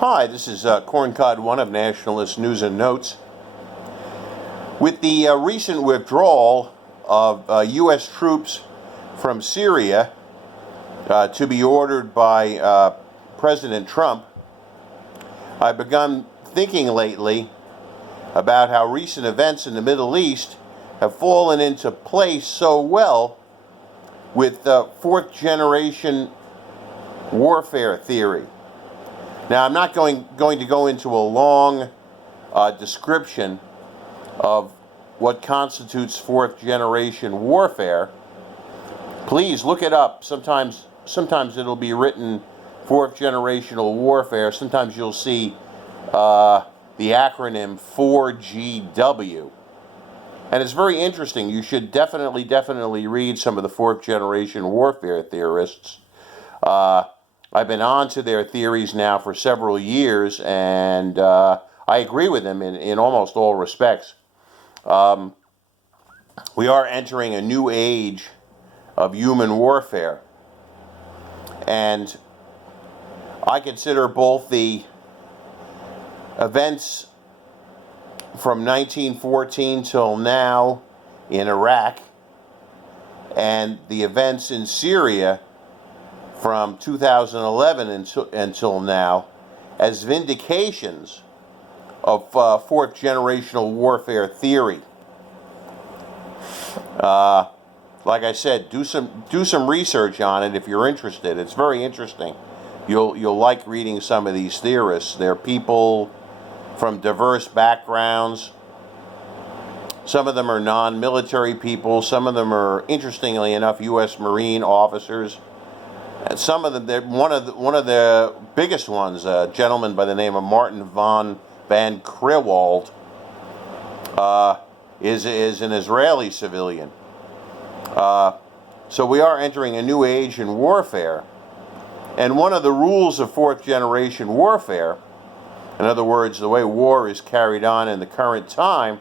Hi, this is Corncod One of Nationalist News and Notes. With the recent withdrawal of U.S. troops from Syria to be ordered by President Trump, I've begun thinking lately about how recent events in the Middle East have fallen into place so well with fourth generation warfare theory. Now, I'm not going to go into a long description of what constitutes fourth generation warfare. Please look it up. Sometimes it'll be written fourth generational warfare. Sometimes you'll see the acronym 4GW. And it's very interesting. You should definitely read some of the fourth generation warfare theorists. I've been on to their theories now for several years, and I agree with them in almost all respects. We are entering a new age of human warfare, and I consider both the events from 1914 till now in Iraq and the events in Syria from 2011 until now as vindications of fourth generational warfare theory. Like I said, do some research on it if you're interested. It's very interesting. You'll like reading some of these theorists. They're people from diverse backgrounds. Some of them are non-military people. Some of them are, interestingly enough, U.S. Marine officers. And some of them, one of the biggest ones, a gentleman by the name of Martin van Crewald, is an Israeli civilian. So we are entering a new age in warfare. And one of the rules of fourth generation warfare, in other words, the way war is carried on in the current time,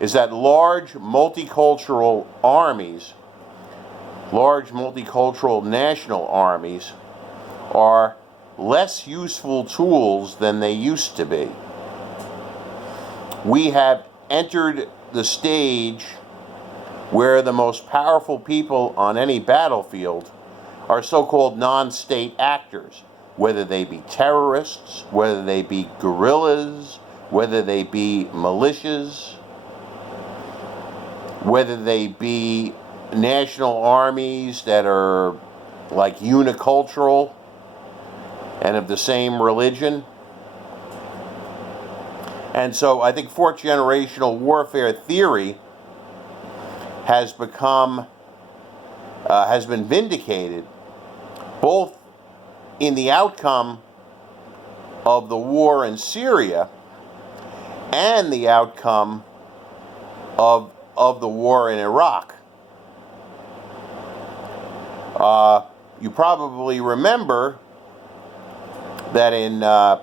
is that large multicultural armies, large multicultural national armies, are less useful tools than they used to be. We have entered the stage where the most powerful people on any battlefield are so-called non-state actors, whether they be terrorists, whether they be guerrillas, whether they be militias, whether they be national armies that are like unicultural and of the same religion. And so I think fourth generational warfare theory has been vindicated both in the outcome of the war in Syria and the outcome of the war in Iraq. You probably remember that in the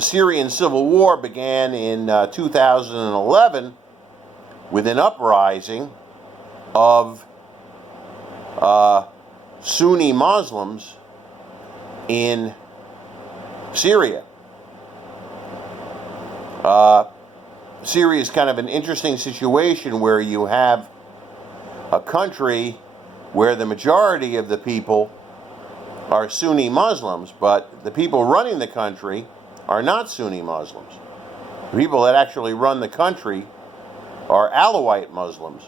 Syrian civil war began in 2011 with an uprising of Sunni Muslims in Syria. Syria is kind of an interesting situation where you have a country where the majority of the people are Sunni Muslims, but the people running the country are not Sunni Muslims. The people that actually run the country are Alawite Muslims,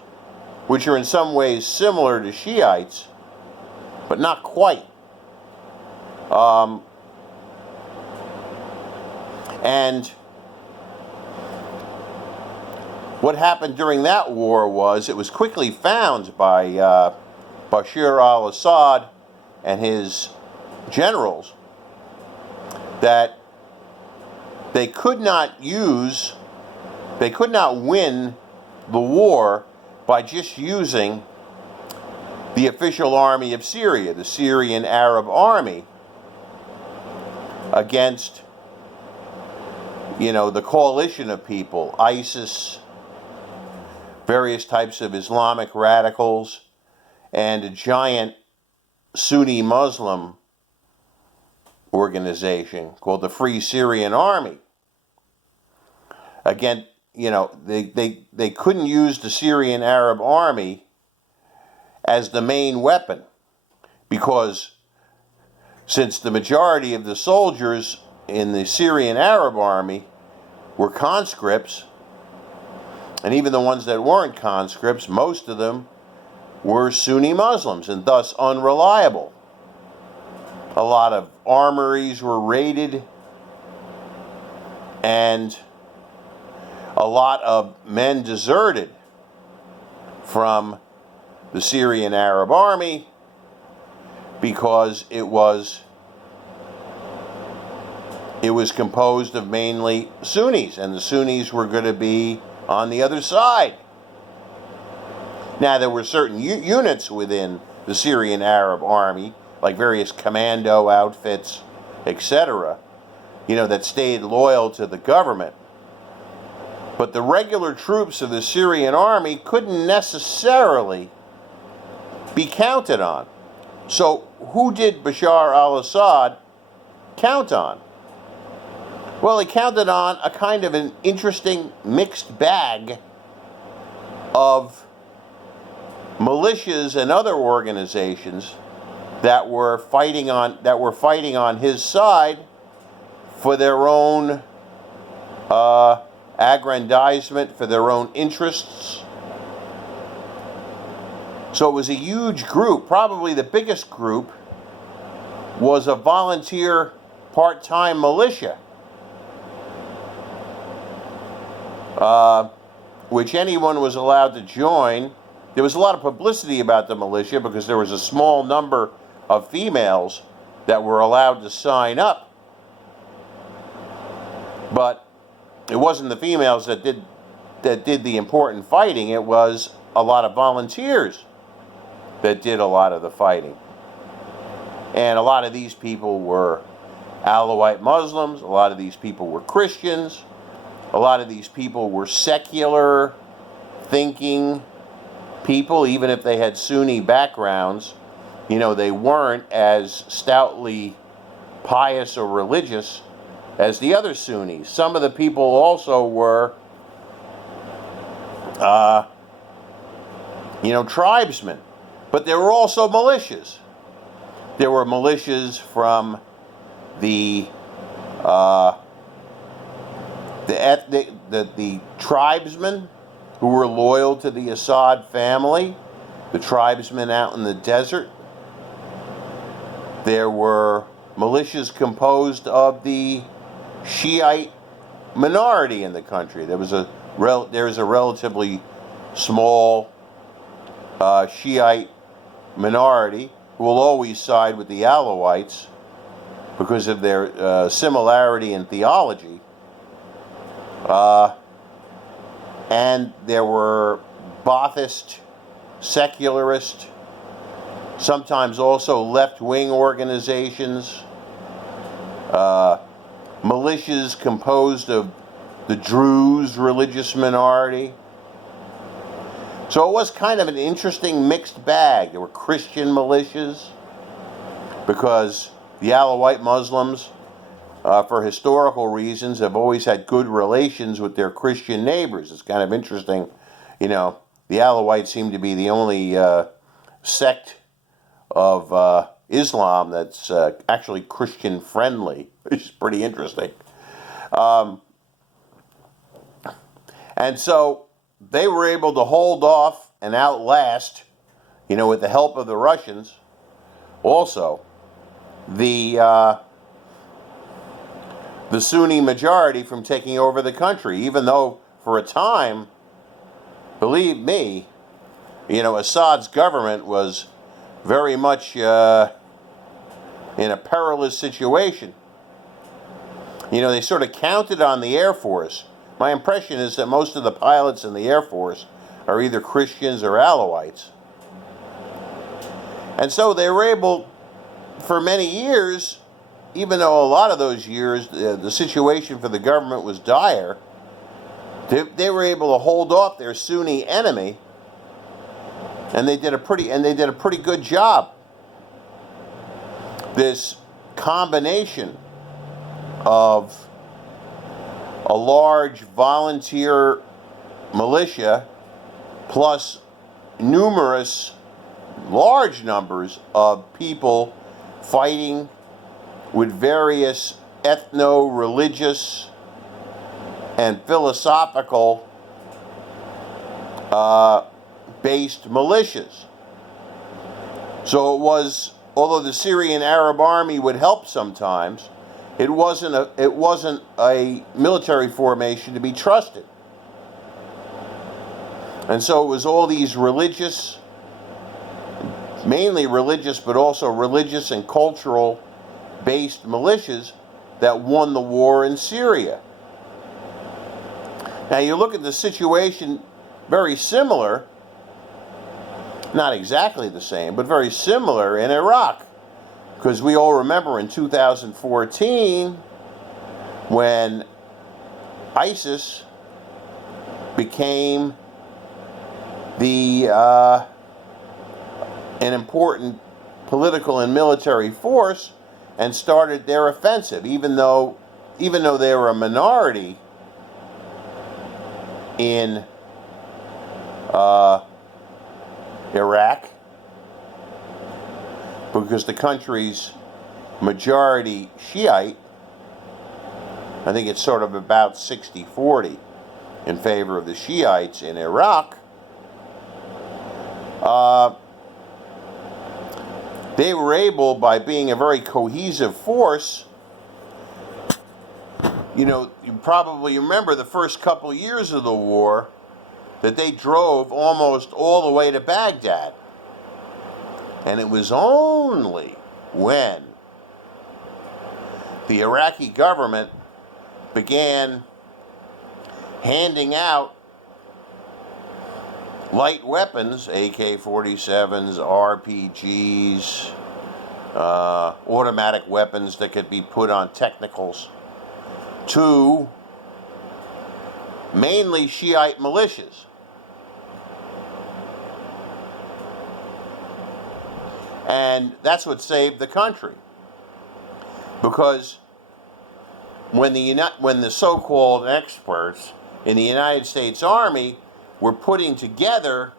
which are in some ways similar to Shiites, but not quite. And what happened during that war was it was quickly found by Bashar al-Assad and his generals that they could not win the war by just using the official army of Syria, the Syrian Arab army, against, the coalition of people, ISIS, various types of Islamic radicals, and a giant Sunni Muslim organization called the Free Syrian Army. Again, they couldn't use the Syrian Arab Army as the main weapon, because since the majority of the soldiers in the Syrian Arab Army were conscripts, and even the ones that weren't conscripts, most of them were Sunni Muslims and thus unreliable. A lot of armories were raided, and a lot of men deserted from the Syrian Arab Army because it was composed of mainly Sunnis, and the Sunnis were going to be on the other side. Now, there were certain units within the Syrian Arab Army, like various commando outfits, etc., that stayed loyal to the government. But the regular troops of the Syrian army couldn't necessarily be counted on. So who did Bashar al-Assad count on? Well, he counted on a kind of an interesting mixed bag of militias and other organizations that were fighting on his side for their own aggrandizement, for their own interests. So it was a huge group. Probably the biggest group was a volunteer part-time militia, which anyone was allowed to join. There was a lot of publicity about the militia because there was a small number of females that were allowed to sign up. But it wasn't the females that did the important fighting. It was a lot of volunteers that did a lot of the fighting. And a lot of these people were Alawite Muslims. A lot of these people were Christians. A lot of these people were secular thinking people, even if they had Sunni backgrounds. They weren't as stoutly pious or religious as the other Sunnis. Some of the people also were, tribesmen. But there were also militias. There were militias from the tribesmen who were loyal to the Assad family, the tribesmen out in the desert. There were militias composed of the Shiite minority in the country. There is a relatively small Shiite minority who will always side with the Alawites because of their similarity in theology. And there were Baathist, secularist, sometimes also left-wing organizations, militias composed of the Druze religious minority. So it was kind of an interesting mixed bag. There were Christian militias because the Alawite Muslims, for historical reasons, have always had good relations with their Christian neighbors. It's kind of interesting. The Alawites seem to be the only sect of Islam that's actually Christian friendly, which is pretty interesting. And so they were able to hold off and outlast, with the help of the Russians, also the Sunni majority from taking over the country, even though for a time, believe me, Assad's government was very much in a perilous situation. They sort of counted on the Air Force. My impression is that most of the pilots in the Air Force are either Christians or Alawites. And so they were able, for many years, even though a lot of those years the situation for the government was dire, they were able to hold off their Sunni enemy, and they did a pretty good job. This combination of a large volunteer militia plus numerous, large numbers of people fighting with various ethno-religious and philosophical based militias. So it was, although the Syrian Arab army would help sometimes, it wasn't a military formation to be trusted. And so it was all these religious, mainly religious, but also religious and cultural based militias that won the war in Syria. Now you look at the situation, very similar, not exactly the same, but very similar in Iraq. Because we all remember in 2014 when ISIS became an important political and military force and started their offensive, even though they were a minority in Iraq, because the country's majority Shiite, I think it's sort of about 60-40 in favor of the Shiites in Iraq. They were able, by being a very cohesive force, you probably remember the first couple years of the war, that they drove almost all the way to Baghdad. And it was only when the Iraqi government began handing out light weapons, AK-47s, RPGs, automatic weapons that could be put on technicals, to mainly Shiite militias. And that's what saved the country. Because when the so-called experts in the United States Army were putting together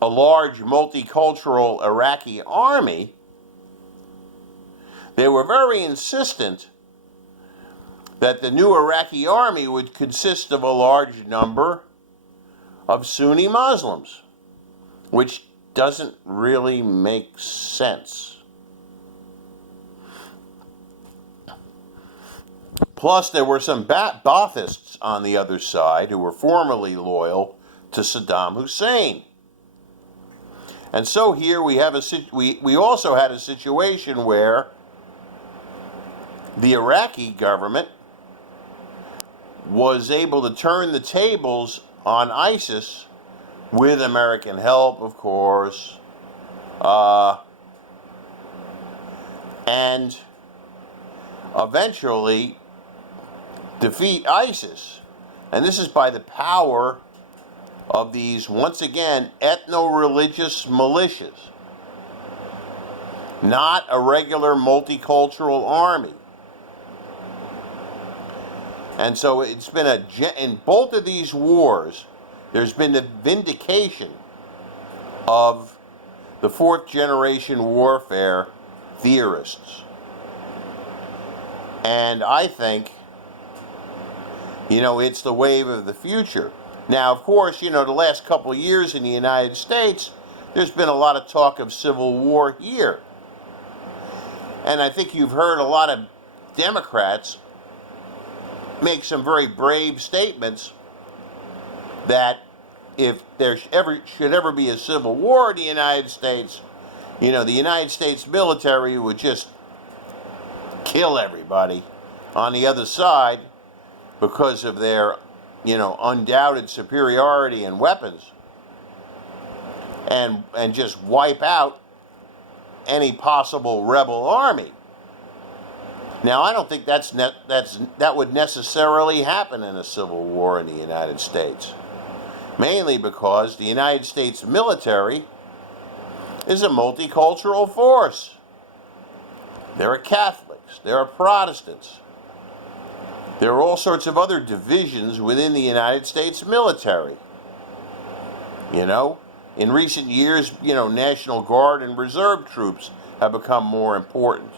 a large multicultural Iraqi army, they were very insistent that the new Iraqi army would consist of a large number of Sunni Muslims, which doesn't really make sense. Plus, there were some Baathists on the other side who were formerly loyal to Saddam Hussein. And so here we also had a situation where the Iraqi government was able to turn the tables on ISIS, with American help, of course, and eventually defeat ISIS. And this is by the power of these, once again, ethno-religious militias, not a regular multicultural army. And so it's been in both of these wars, there's been the vindication of the fourth generation warfare theorists. And I think, it's the wave of the future. Now, of course, the last couple of years in the United States, there's been a lot of talk of civil war here. And I think you've heard a lot of Democrats make some very brave statements that if there should ever be a civil war in the United States, the United States military would just kill everybody on the other side because of their, undoubted superiority in weapons, and just wipe out any possible rebel army. Now, I don't think that would necessarily happen in a civil war in the United States. Mainly because the United States military is a multicultural force. There are Catholics. There are Protestants. There are all sorts of other divisions within the United States military. You know, in recent years, National Guard and Reserve troops have become more important.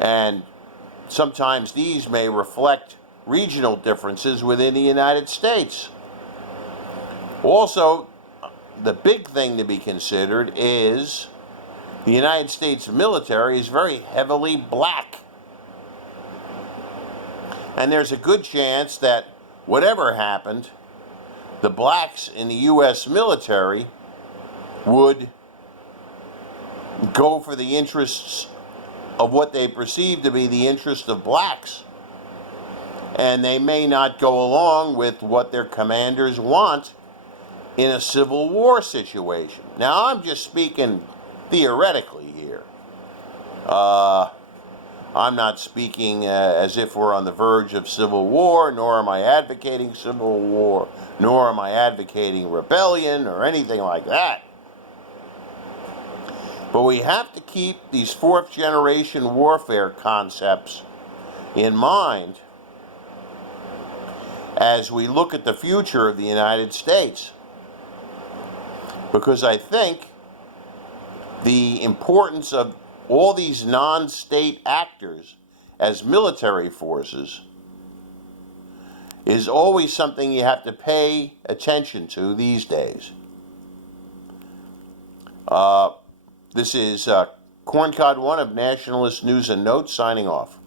And sometimes these may reflect regional differences within the United States. Also, the big thing to be considered is the United States military is very heavily black. And there's a good chance that whatever happened, the blacks in the U.S. military would go for the interests of what they perceive to be the interest of blacks. And they may not go along with what their commanders want in a civil war situation. Now, I'm just speaking theoretically here. I'm not speaking as if we're on the verge of civil war, nor am I advocating civil war, nor am I advocating rebellion or anything like that. But we have to keep these fourth generation warfare concepts in mind as we look at the future of the United States. Because I think the importance of all these non-state actors as military forces is always something you have to pay attention to these days. This is Corncod 1 of Nationalist News and Notes signing off.